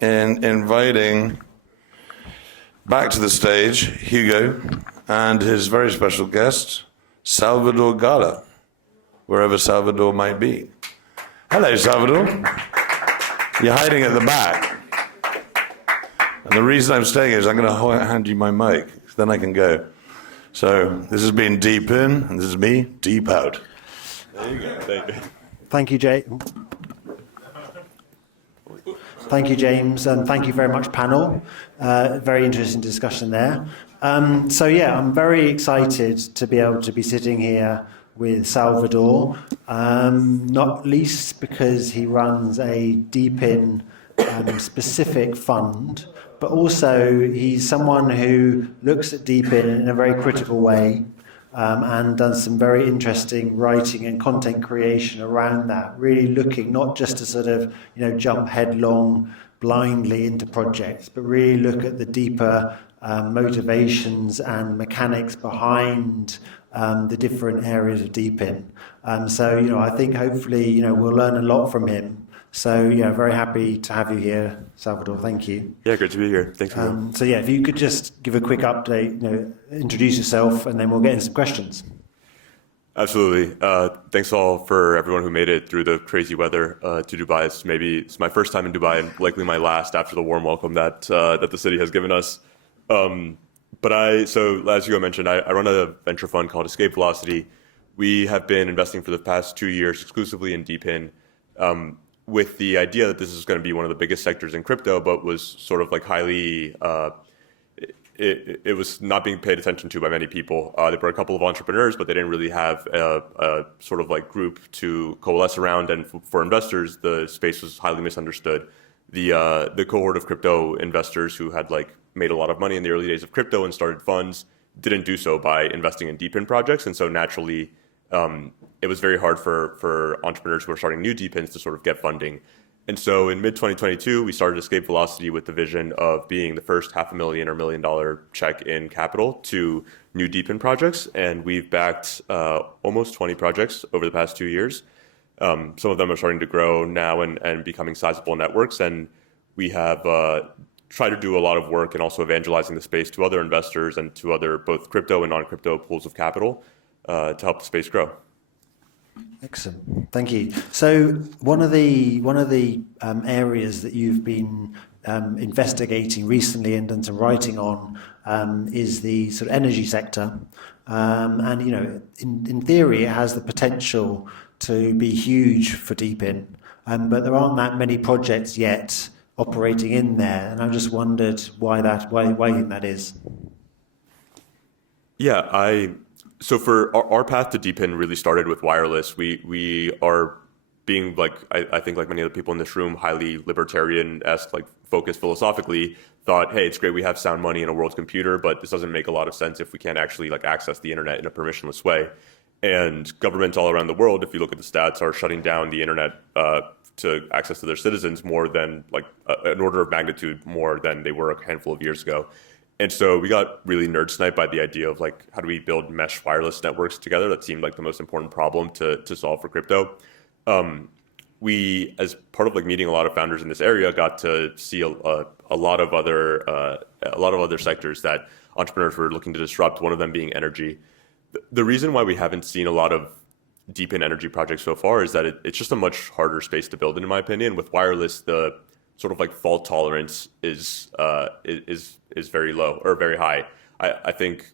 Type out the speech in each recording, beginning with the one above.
in inviting back to the stage Hugo and his very special guest, Salvador Gala, wherever Salvador might be. Hello, Salvador. You're hiding at the back. And the reason I'm staying is I'm going to hand you my mic, then I can go. So this has been Deep In, and this is me, Deep Out. There you go. Thank you. Thank you, Jay. Thank you, James, and thank you very much, panel. Very interesting discussion there. I'm very excited to be able to be sitting here with Salvador, not least because he runs a DePIN specific fund, but also he's someone who looks at DePIN in a very critical way. And done some very interesting writing and content creation around that, really looking not just to sort of, jump headlong blindly into projects, but really look at the deeper motivations and mechanics behind the different areas of DePIN. I think hopefully, we'll learn a lot from him. So, very happy to have you here, Salvador. Thank you. Yeah, great to be here. Thanks. If you could just give a quick update, introduce yourself, and then we'll get into some questions. Absolutely. Thanks all for everyone who made it through the crazy weather to Dubai. It's my first time in Dubai and likely my last after the warm welcome that the city has given us. As Hugo mentioned, I run a venture fund called Escape Velocity. We have been investing for the past 2 years exclusively in DePIN. With the idea that this is going to be one of the biggest sectors in crypto, but was sort of like highly, it was not being paid attention to by many people. There were a couple of entrepreneurs, but they didn't really have a sort of like group to coalesce around. And for investors, the space was highly misunderstood. The cohort of crypto investors who had like made a lot of money in the early days of crypto and started funds didn't do so by investing in DePIN projects. And so naturally, it was very hard for entrepreneurs who are starting new DePINs to sort of get funding. And so in mid-2022, we started Escape Velocity with the vision of being the first $500,000 or $1 million check in capital to new DePIN projects. And we've backed almost 20 projects over the past 2 years. Some of them are starting to grow now and becoming sizable networks. And we have tried to do a lot of work and also evangelizing the space to other investors and to other both crypto and non-crypto pools of capital to help the space grow. Excellent, thank you. So one of the areas that you've been investigating recently and done some writing on is the sort of energy sector, in theory it has the potential to be huge for DePIN, but there aren't that many projects yet operating in there, and I just wondered why you think that is. Yeah, So for our path to DePIN really started with wireless. We are being I think like many other people in this room, highly libertarian-esque, like focused philosophically, thought, hey, it's great we have sound money in a world's computer, but this doesn't make a lot of sense if we can't actually like access the internet in a permissionless way. And governments all around the world, if you look at the stats, are shutting down the internet to access to their citizens more than an order of magnitude more than they were a handful of years ago. And so we got really nerd sniped by the idea of like, how do we build mesh wireless networks together? That seemed like the most important problem to solve for crypto. We, as part of like meeting a lot of founders in this area, got to see a lot of other sectors that entrepreneurs were looking to disrupt. One of them being energy. The reason why we haven't seen a lot of DePIN energy projects so far is that it's just a much harder space to build in my opinion. With wireless, the sort of like fault tolerance is very low or very high. I think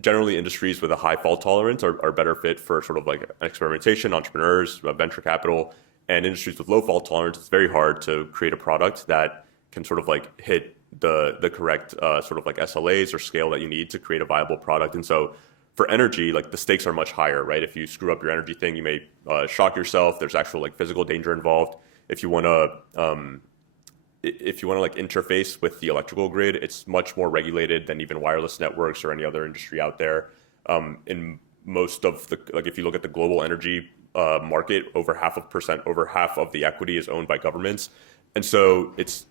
generally industries with a high fault tolerance are better fit for sort of like experimentation, entrepreneurs, venture capital, and industries with low fault tolerance. It's very hard to create a product that can sort of like hit the correct sort of like SLAs or scale that you need to create a viable product. And so for energy, like the stakes are much higher, right? If you screw up your energy thing, you may shock yourself. There's actual like physical danger involved. If you want to like interface with the electrical grid, it's much more regulated than even wireless networks or any other industry out there. In most of the, like if you look at the global energy market, over half of the equity is owned by governments. And so it's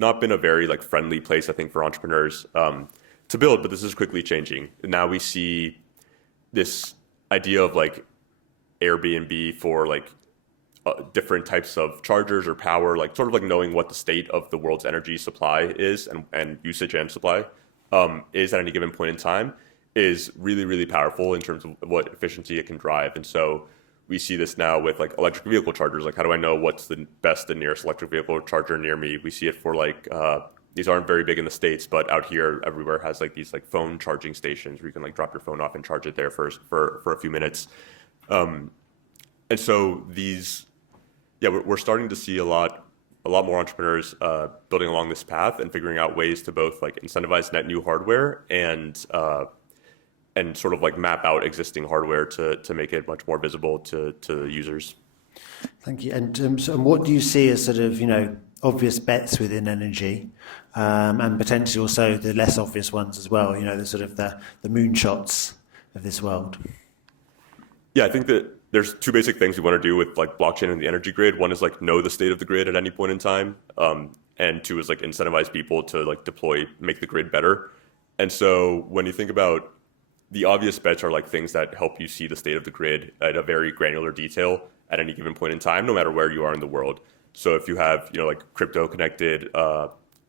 not been a very like friendly place, I think, for entrepreneurs to build, but this is quickly changing. And now we see this idea of like Airbnb for like different types of chargers or power, like sort of like knowing what the state of the world's energy supply is and usage and supply is at any given point in time is really, really powerful in terms of what efficiency it can drive. And so we see this now with like electric vehicle chargers. Like, how do I know what's the best and nearest electric vehicle charger near me? We see it for like, these aren't very big in the States, but out here, everywhere has like these like phone charging stations where you can like drop your phone off and charge it there for a few minutes. And so these, yeah, we're starting to see a lot more entrepreneurs building along this path and figuring out ways to both like incentivize net new hardware and sort of like map out existing hardware to make it much more visible to users. Thank you. And so what do you see as sort of, obvious bets within energy, and potentially also the less obvious ones as well, the sort of the moonshots of this world? Yeah, I think that there's two basic things we want to do with like blockchain and the energy grid. One is like know the state of the grid at any point in time. And two is like incentivize people to like make the grid better. And so when you think about the obvious bets are like things that help you see the state of the grid at a very granular detail at any given point in time, no matter where you are in the world. So if you have, like crypto connected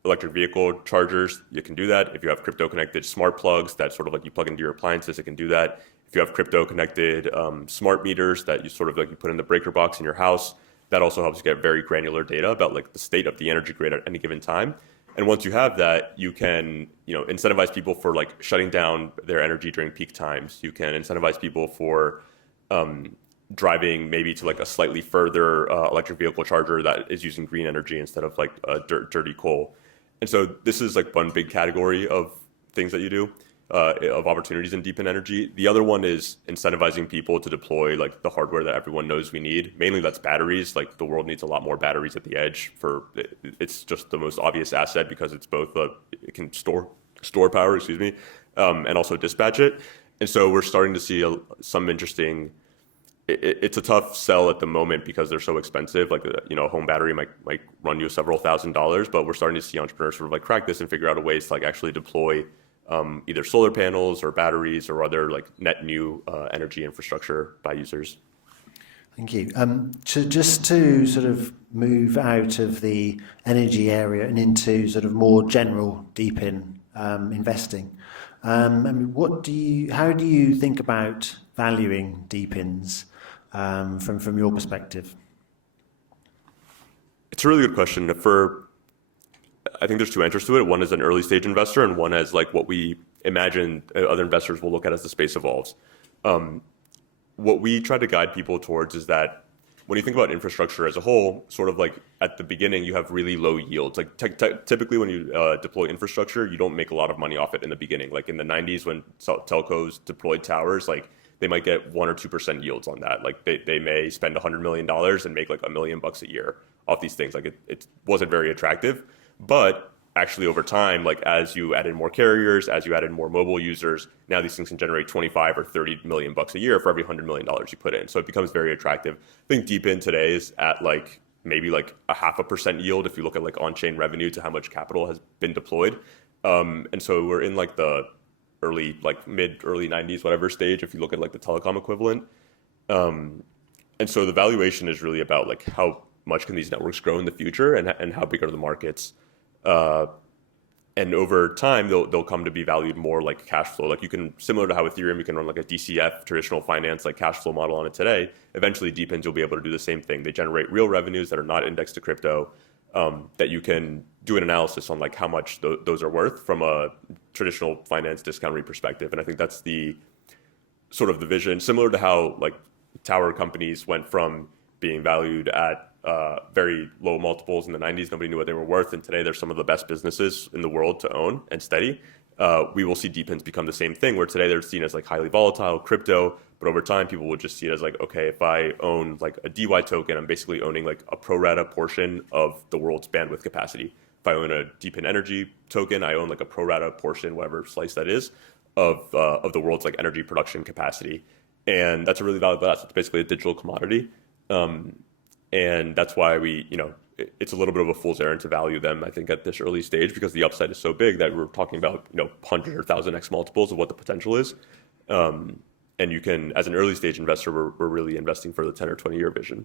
electric vehicle chargers, you can do that. If you have crypto connected smart plugs that sort of like you plug into your appliances, it can do that. If you have crypto connected smart meters that you sort of like you put in the breaker box in your house, that also helps you get very granular data about like the state of the energy grid at any given time. And once you have that, you can, incentivize people for like shutting down their energy during peak times. You can incentivize people for driving maybe to like a slightly further electric vehicle charger that is using green energy instead of like dirty coal. And so this is like one big category of things that you do, of opportunities in DePIN energy. The other one is incentivizing people to deploy like the hardware that everyone knows we need. Mainly that's batteries. Like the world needs a lot more batteries at the edge it's just the most obvious asset because it's both it can store power, and also dispatch it. And so we're starting to see some interesting. It's a tough sell at the moment because they're so expensive. Like a home battery might run you several $1,000s, but we're starting to see entrepreneurs sort of like crack this and figure out ways to like actually deploy either solar panels or batteries or other like net new energy infrastructure by users. Thank you. Just to sort of move out of the energy area and into sort of more general DePIN investing. How do you think about valuing DePINs from your perspective? It's a really good question. I think there's two answers to it. One is an early stage investor, and one is like what we imagine other investors will look at as the space evolves. What we try to guide people towards is that when you think about infrastructure as a whole, sort of like at the beginning, you have really low yields. Like typically when you deploy infrastructure, you don't make a lot of money off it in the beginning. Like in the 90s when telcos deployed towers, like they might get 1 or 2% yields on that. Like they may spend $100 million and make like $1 million a year off these things. Like it wasn't very attractive. But actually over time, like as you added more carriers, as you added more mobile users, now these things can generate 25 or 30 million bucks a year for every $100 million you put in. So it becomes very attractive. I think DePIN today is at like maybe like a 0.5% yield if you look at like on-chain revenue to how much capital has been deployed. And so we're in like the early 90s, whatever stage, if you look at like the telecom equivalent. And so the valuation is really about like how much can these networks grow in the future and how big are the markets. And over time, they'll come to be valued more like cash flow. Like you can, similar to how Ethereum, you can run like a DCF, traditional finance, like cash flow model on it today. Eventually, DePINs, you'll be able to do the same thing. They generate real revenues that are not indexed to crypto, that you can do an analysis on like how much those are worth from a traditional finance discount rate perspective. And I think that's the sort of the vision, similar to how like tower companies went from being valued at very low multiples in the 90s. Nobody knew what they were worth. And today they're some of the best businesses in the world to own and steady. We will see DePINs become the same thing, where today they're seen as like highly volatile crypto. But over time, people will just see it as like, okay, if I own like a DY token, I'm basically owning like a pro rata portion of the world's bandwidth capacity. If I own a DePIN energy token, I own like a pro rata portion, whatever slice that is, of the world's like energy production capacity. And that's a really valuable asset. It's basically a digital commodity. And that's why it's a little bit of a fool's errand to value them, I think, at this early stage, because the upside is so big that we're talking about, 100 or 1,000x multiples of what the potential is. And you can, as an early stage investor, we're really investing for the 10 or 20 year vision.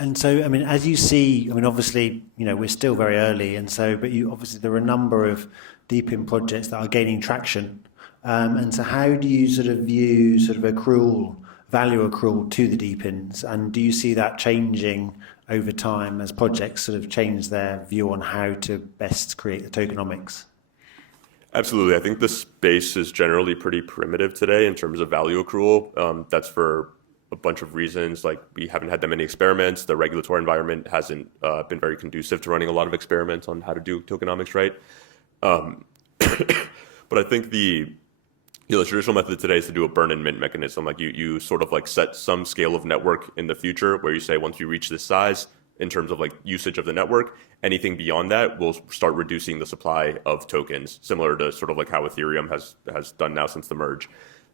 And so, I mean, as you see, I mean, obviously, we're still very early, and so, but obviously there are a number of DePIN projects that are gaining traction. And so, how do you sort of view sort of value accrual to the DePINs, and do you see that changing over time as projects sort of change their view on how to best create the tokenomics? Absolutely. I think the space is generally pretty primitive today in terms of value accrual. That's for a bunch of reasons. Like, we haven't had that many experiments. The regulatory environment hasn't been very conducive to running a lot of experiments on how to do tokenomics right. But I think the traditional method today is to do a burn and mint mechanism. Like, you sort of like set some scale of network in the future where you say, once you reach this size in terms of like usage of the network, anything beyond that will start reducing the supply of tokens, similar to sort of like how Ethereum has done now since the merge.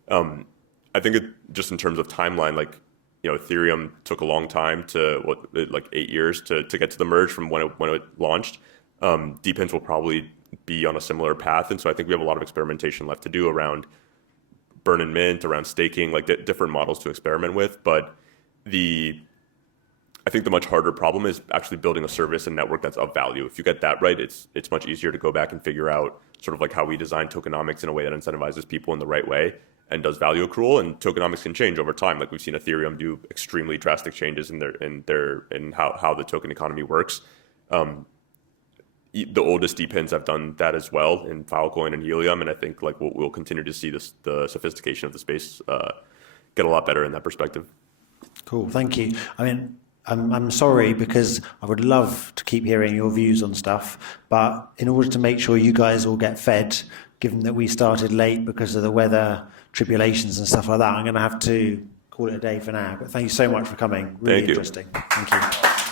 I think just in terms of timeline, like, Ethereum took a long time like 8 years to get to the merge from when it launched. DePINs will probably be on a similar path. And so I think we have a lot of experimentation left to do around burn and mint, around staking, like different models to experiment with. But I think the much harder problem is actually building a service and network that's of value. If you get that right, it's much easier to go back and figure out sort of like how we design tokenomics in a way that incentivizes people in the right way and does value accrual. And tokenomics can change over time. Like, we've seen Ethereum do extremely drastic changes in how the token economy works. The oldest DePINs have done that as well in Filecoin and Helium, and I think like we'll continue to see the sophistication of the space get a lot better in that perspective. Cool, thank you. I mean, I'm sorry, because I would love to keep hearing your views on stuff, but in order to make sure you guys all get fed, given that we started late because of the weather tribulations and stuff like that, I'm going to have to call it a day for now. But thank you so much for coming. Really interesting. Thank you.